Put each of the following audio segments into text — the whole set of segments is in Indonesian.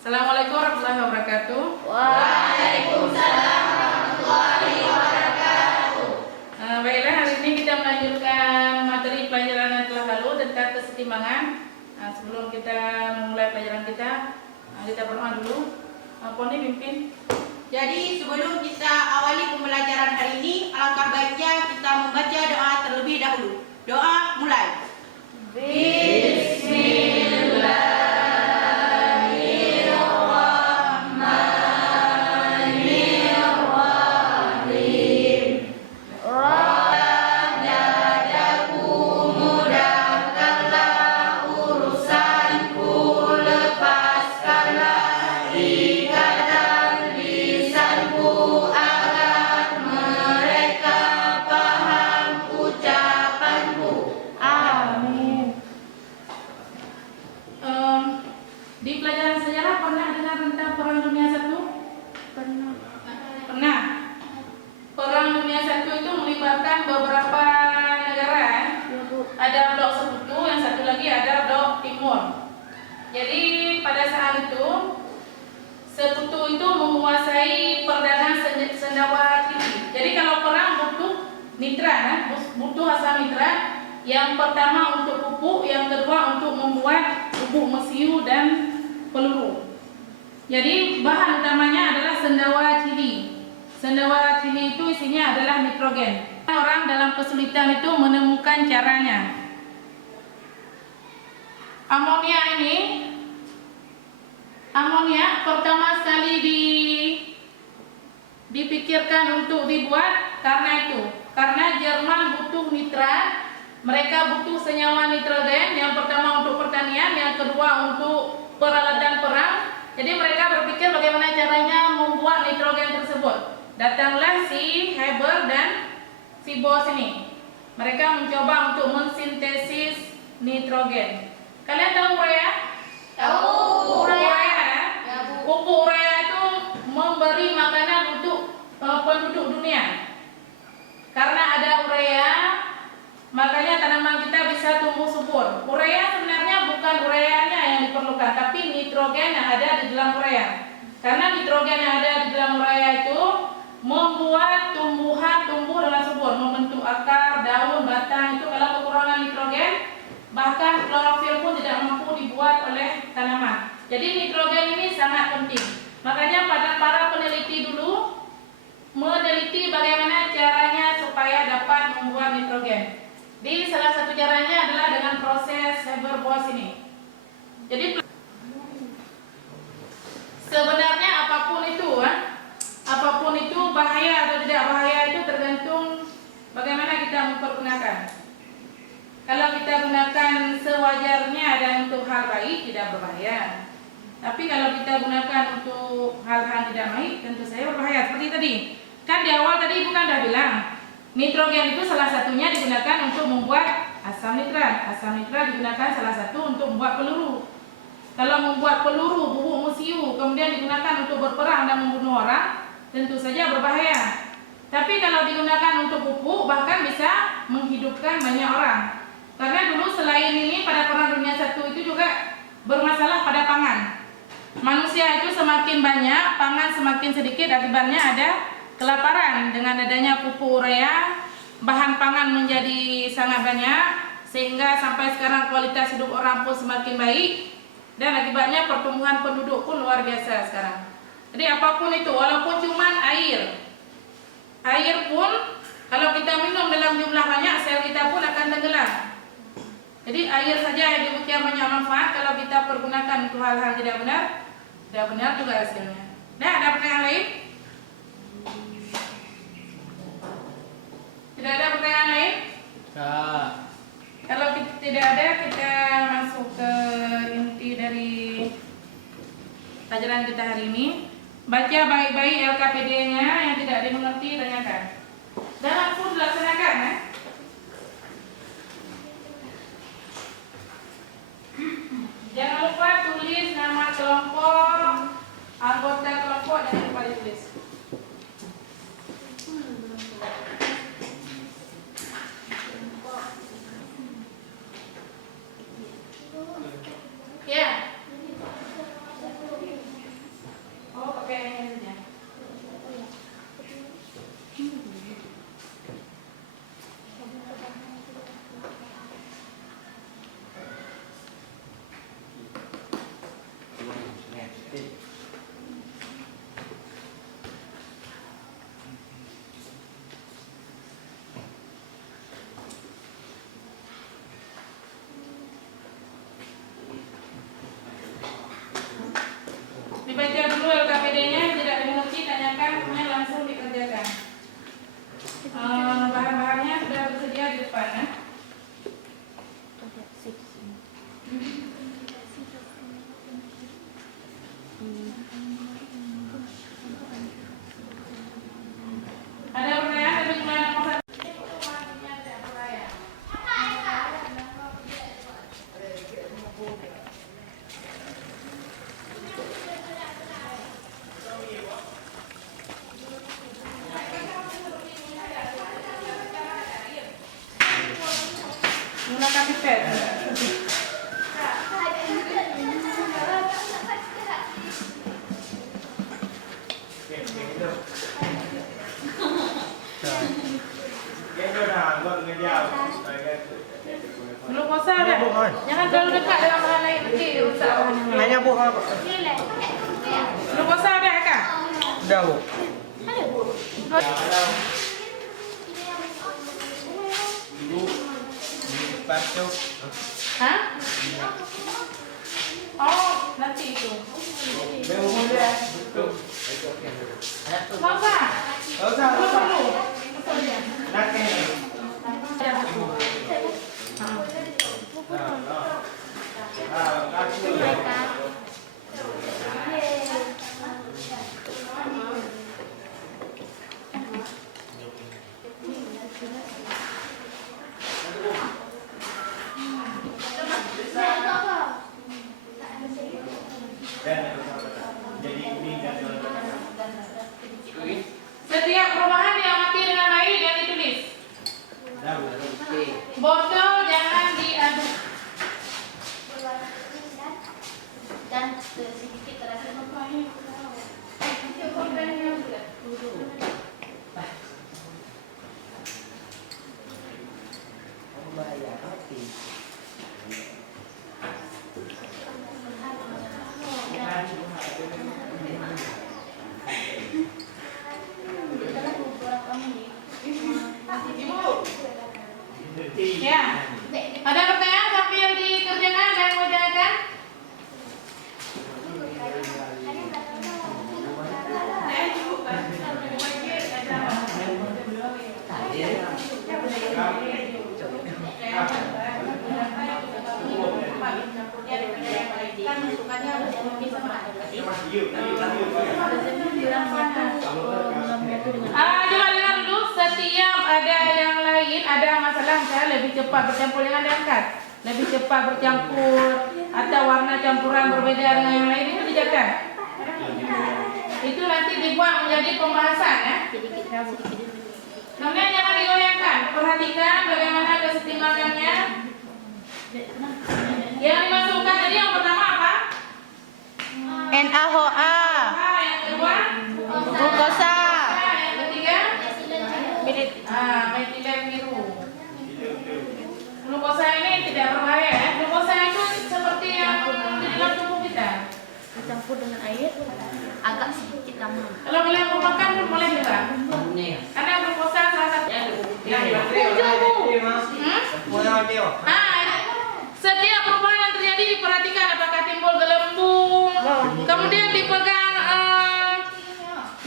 Assalamualaikum warahmatullahi wabarakatuh. Waalaikumsalam warahmatullahi wabarakatuh. Baiklah, hari ini kita melanjutkan materi pelajaran yang telah lalu tentang kesetimbangan. Sebelum kita memulai pelajaran kita berdoa dulu. Poni pimpin. Jadi sebelum kita awali pembelajaran hari ini, alangkah baiknya kita membaca doa terlebih dahulu. Doa mulai. Di pelajaran sejarah pernah dengar tentang Perang Dunia I? Pernah. Perang Dunia I itu melibatkan beberapa negara. Ada blok sekutu, yang satu lagi ada blok timur. Jadi pada saat itu sekutu itu menguasai perdana senjata tinggi. Jadi kalau perang butuh mitra, butuh asal mitra. Yang pertama untuk pupuk, yang kedua untuk membuat pupuk mesiu dan peluru. Jadi bahan utamanya adalah sendawa cili. Sendawa cili itu isinya adalah nitrogen. Orang dalam kesulitan itu menemukan caranya. Amonia pertama sekali dipikirkan untuk dibuat karena Jerman butuh nitrat. Mereka butuh senyawa nitrogen, yang pertama untuk pertanian, yang kedua untuk peralatan perang. Jadi mereka berpikir bagaimana caranya membuat nitrogen tersebut. Datanglah si Haber dan si Bos ini. Mereka mencoba untuk mensintesis nitrogen. Kalian tahu urea? Tahu Urea. Pupuk urea itu memberi makanan untuk penduduk dunia. Karena ada urea, makanya tanaman kita bisa tumbuh subur. Urea sebenarnya bukan ureanya yang diperlukan, tapi nitrogen yang ada di dalam urea. Karena nitrogen yang ada di dalam urea itu membuat tumbuhan tumbuh dengan subur, membentuk akar, daun, batang. Itu kalau kekurangan nitrogen, bahkan klorofil pun tidak mampu dibuat oleh tanaman. Jadi nitrogen ini sangat penting. Makanya para peneliti dulu meneliti bagaimana caranya supaya dapat membuat nitrogen. Di salah satu caranya adalah dengan proses Haber-Bosch ini. Jadi sebenarnya apapun itu bahaya atau tidak bahaya itu tergantung bagaimana kita mempergunakan. Kalau kita gunakan sewajarnya dan untuk hal baik tidak berbahaya. Tapi kalau kita gunakan untuk hal-hal tidak baik tentu saja berbahaya. Seperti tadi, kan di awal tadi bukan dah bilang nitrogen itu salah satunya digunakan untuk membuat asam nitrat. Asam nitrat digunakan salah satu untuk membuat peluru. Kalau membuat peluru bubuk mesiu kemudian digunakan untuk berperang dan membunuh orang, tentu saja berbahaya. Tapi kalau digunakan untuk pupuk bahkan bisa menghidupkan banyak orang. Karena dulu selain ini pada Perang Dunia I itu juga bermasalah pada pangan. Manusia itu semakin banyak, pangan semakin sedikit, akibatnya ada kelaparan. Dengan adanya pupuk urea, bahan pangan menjadi sangat banyak, sehingga sampai sekarang kualitas hidup orang pun semakin baik, dan akibatnya pertumbuhan penduduk pun luar biasa sekarang. Jadi apapun itu, walaupun cuma air pun kalau kita minum dalam jumlah banyak, sel kita pun akan tenggelam. Jadi air saja yang demikian banyak manfaat, kalau kita pergunakan untuk hal-hal tidak benar juga hasilnya. Nah, ada pertanyaan lain? Tidak ada pertanyaan lain? Kalau tidak ada, kita masuk ke inti dari pelajaran kita hari ini. Baca baik-baik LKPD-nya, yang tidak dimengerti tanyakan. Dan langsung dilaksanakan, ya. Jangan lupa tulis nama kelompok, anggota kelompok, jangan lupa ditulis. Ya. Dibaca dulu LKPD-nya, tidak dimengerti, tanyakan, kemudian langsung dikerjakan. Bahan-bahannya sudah tersedia di depan ya. Ada pertanyaan dari jumlah nomor 1? Menggunakan pipet. Glukosa ada? Jangan terlalu dekat dengan bahan lain, nanti rusak bahan yang lain. Nanya Bu, apa? Glukosa ada ya kak? Udah Bu. Hah? Oh, nanti itu. Nggak usah. Belum perlu. Ada buku. Setiap perubahan diamati dengan baik dan ditulis. Botol jangan diaduk. Dan sedikit terasa Ya. Ada pertanyaan sambil dikerjakan ada yang mau ditanyakan? Coba dengar dulu, setiap ada yang lain, ada masalah saya lebih cepat bercampur, jangan diangkat. Lebih cepat bercampur atau warna campuran berbeda dengan yang lain itu dijaga. Itu nanti dibuat menjadi pembahasan ya. Kemudian jangan digoyangkan, perhatikan bagaimana kesetimbangannya. Yang dimasukkan tadi yang pertama apa? NaOH, Yang kedua glukosa, yang ketiga metilen biru. Glukosa ini tidak berbahaya ya. Glukosa itu seperti yang di dalam tubuh kita. dicampur dengan air agak sedikit lama. Kalau kalian mau makan pun boleh juga. Karena glukosa salah satu. Setiap perubahan yang terjadi diperhatikan apakah timbul gelembung, kemudian dipegang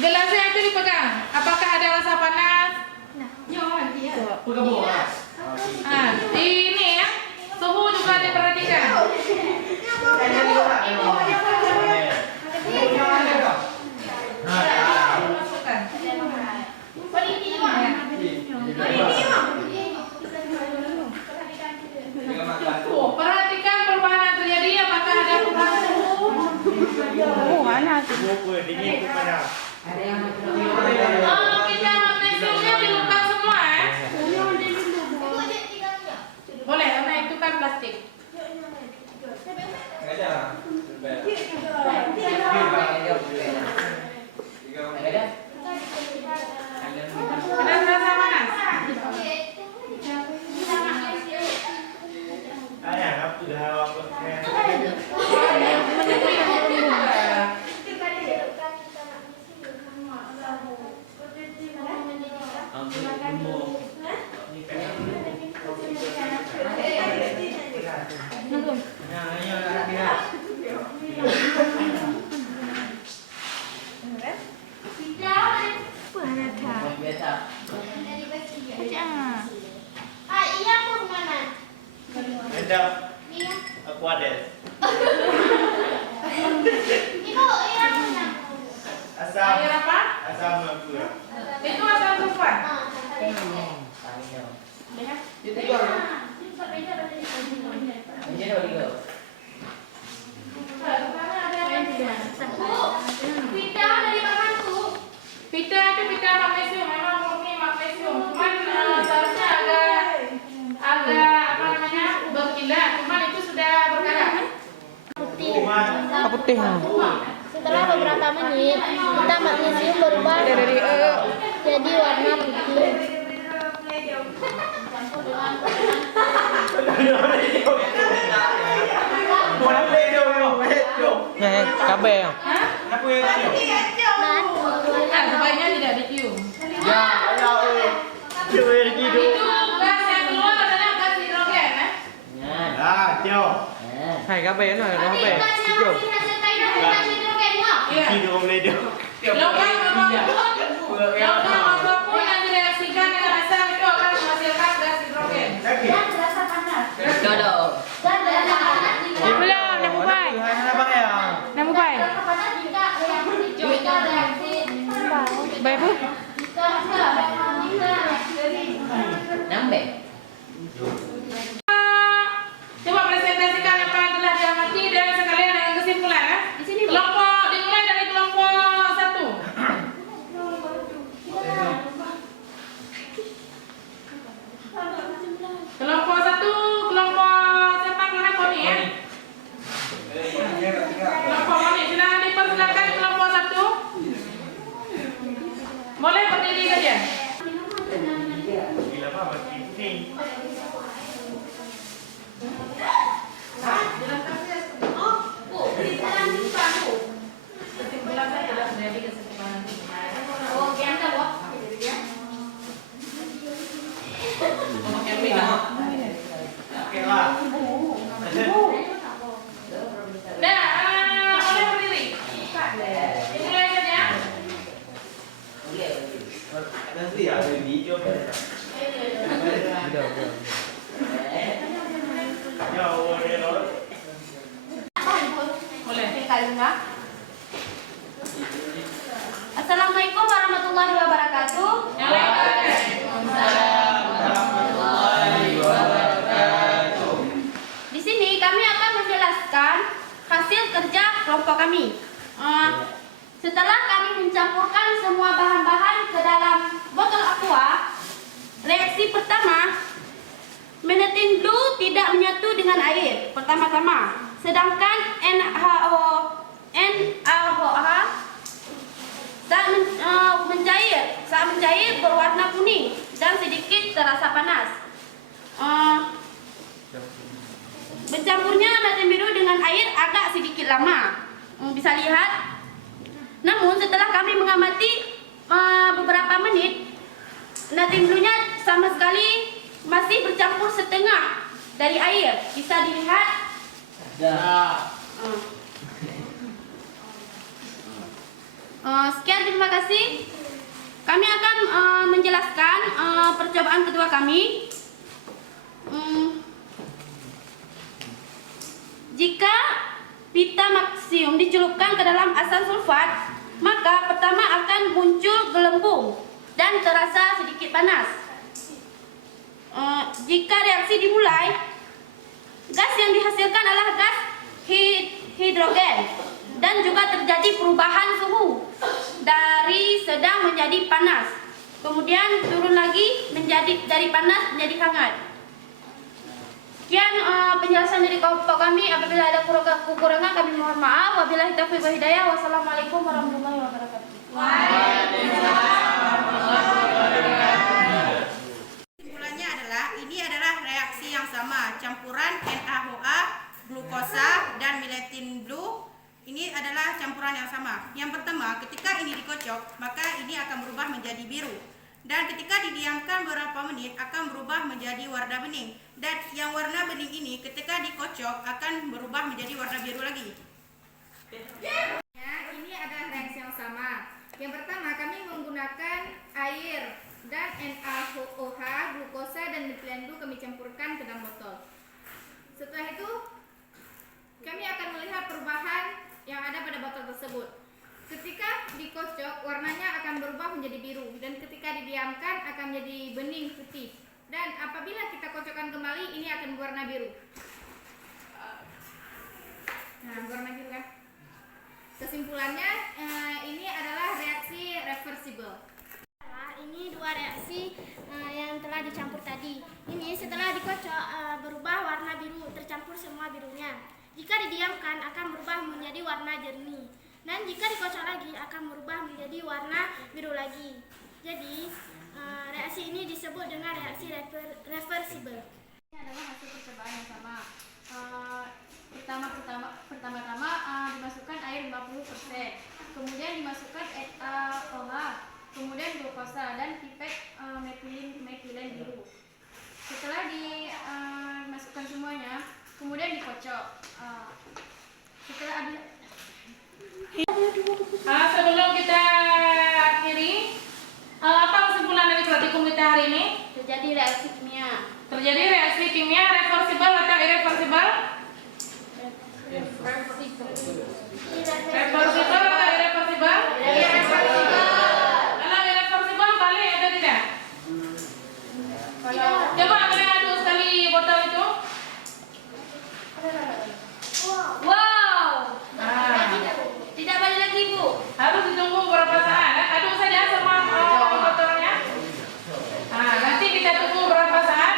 gelasnya itu dipegang. Apakah ada rasa panas? Ini ya, suhu juga diperhatikan. Masukkan. Perhatikan perubahan yang terjadi, apakah ada perubahan suhu? Kita magnesiumnya dilukat semua ya. Boleh, karena itu kan plastik. Ada rasa panas? itu kita magnesium, memang murni magnesium. Cuman seharusnya agak apa namanya berkilat. Cuman itu sudah berkarat. Putih. Putih. Setelah beberapa menit, kita magnesium berubah jadi warna putih. Cabai ya? Hah? Nah, sebaiknya tidak dicium. Itu gas yang keluar adalah gas hidrogen, ya? Hai cabai nó là cabai. Hijau. Iya. Logam apapun yang direaksikan dengan asam itu akan menghasilkan gas hidrogen. Belum, nampak. Nampak. Baik bu. Coba presentasikan apa yang telah diamati dan sekalian dengan kesimpulan ya. Kelompok dimulai dari kelompok 1. Kelompok 1, kelompok siapa namanya Poni ya? Kelompok Poni, silakan dipersilakan kelompok 1. Boleh berdiri saja. Kesimpulan saya tidak menjadi kesimpulan. Nah, boleh berdiri. Dimulai saja. Boleh. Assalamualaikum warahmatullahi wabarakatuh. Di sini kami akan menjelaskan hasil kerja kelompok kami. Setelah kami mencampurkan semua bahan-bahan ke dalam botol aqua, reaksi pertama, melatin blue tidak menyatu dengan air pertama-tama, sedangkan NaOH saat mencair berwarna kuning dan sedikit terasa panas. Bercampurnya natrium biru dengan air agak sedikit lama, bisa lihat. Namun setelah kami mengamati beberapa menit, natrium bluenya sama sekali masih bercampur setengah dari air, bisa dilihat. Sekian, terima kasih. Kami akan menjelaskan percobaan kedua kami. Jika pita magnesium dicelupkan ke dalam asam sulfat, maka pertama akan muncul gelembung dan terasa sedikit panas. Jika reaksi dimulai, gas yang dihasilkan adalah gas hidrogen dan juga terjadi perubahan suhu dari sedang menjadi panas, kemudian turun lagi dari panas menjadi hangat. Sekian penjelasan dari kelompok kami. Apabila ada kekurangan kami mohon maaf. Wabillahi taufiq wal hidayah. Wassalamualaikum warahmatullahi wabarakatuh. Kesimpulannya adalah ini adalah reaksi yang sama, campuran NaOH, glukosa dan melatin blue. Ini adalah campuran yang sama. Yang pertama, ketika ini dikocok, maka ini akan berubah menjadi biru. Dan ketika didiamkan beberapa menit akan berubah menjadi warna bening. Dan yang warna bening ini ketika dikocok akan berubah menjadi warna biru lagi. Ini adalah reaksi yang sama. Yang pertama, kami menggunakan air dan NaOH, glukosa dan methylene blue kami campurkan ke dalam botol. Setelah itu, kami akan melihat perubahan yang ada pada botol tersebut. Ketika dikocok, warnanya akan berubah menjadi biru, dan ketika didiamkan akan menjadi bening putih. Dan apabila kita kocokkan kembali, ini akan berwarna biru. Nah, berwarna biru kan? Kesimpulannya, ini adalah reaksi reversible. ini dua reaksi yang telah dicampur tadi. Ini setelah dikocok berubah warna biru, tercampur semua birunya. Jika didiamkan akan berubah menjadi warna jernih. Dan jika dikocok lagi akan berubah menjadi warna biru lagi. Jadi reaksi ini disebut dengan reaksi reversible. Ini adalah hasil percobaan yang sama. Pertama-tama dimasukkan air 50%, kemudian dimasukkan ETAOH, kemudian glukosa dan pipet metilen biru. Setelah dimasukkan semuanya, kemudian dikocok. Sebelum kita akhiri, apa kesimpulan dari praktikum kita hari ini? Terjadi reaksi kimia. Terjadi reaksi kimia reversible atau irreversible? Reversible atau irreversible? Kalau irreversible balik atau tidak? Coba kalian aduk sekali botol itu. Wow. Ah. Tidak balik lagi, Bu. Harus ditunggu beberapa saat. Aduk saja semua botolnya. Nah, nanti kita tunggu beberapa saat.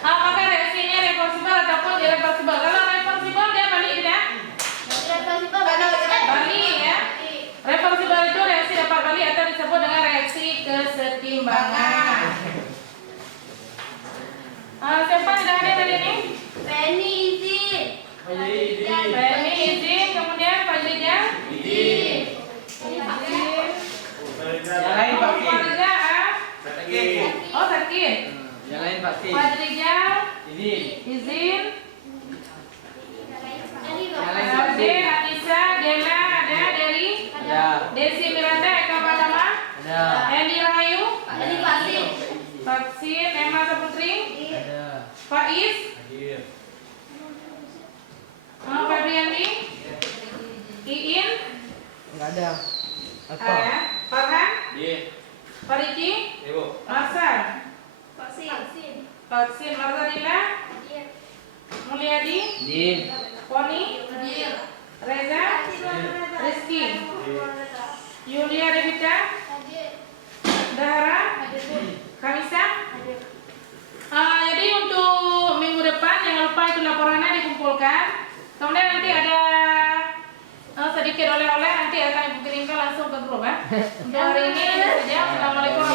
Apakah reaksinya reversible ataupun irreversible? Kalau reversible dia balik tidak? Balik ya. Reversible itu reaksi dapat balik atau disebut dengan reaksi kesetimbangan. Siapa yang sudah hadir hari ini? Penny izin. Penny izin, kemudian Fajrija? Izin. Yang lain pakai. Fajrija, oh sakit. Yang lain pakai. Fajrija, Ini. izin. Yang lain Ade, pakai. Anissa, Dela, ada Deli, Ada. Desi Miranda, Eka Pratama, Ada. Endi Rahayu, Jadi vaksin. Vaksin, Emma Saputri, Ada. Faiz, Hadir. Febriandi, Iin, Enggak ada. ya, Farhan, Dia. Fariki, Ibu. Marsal, Vaksin. Vaksin, Marzalila, Mulyadi, Din. Poni, Reza, Rizky, Yulia Revita, Dahra, Kamisa. Jadi untuk minggu depan jangan lupa itu laporannya dikumpulkan. Kemudian nanti ada sedikit oleh-oleh nanti akan ibu kirimkan langsung ke grup ya. Untuk hari ini saja. Assalamualaikum.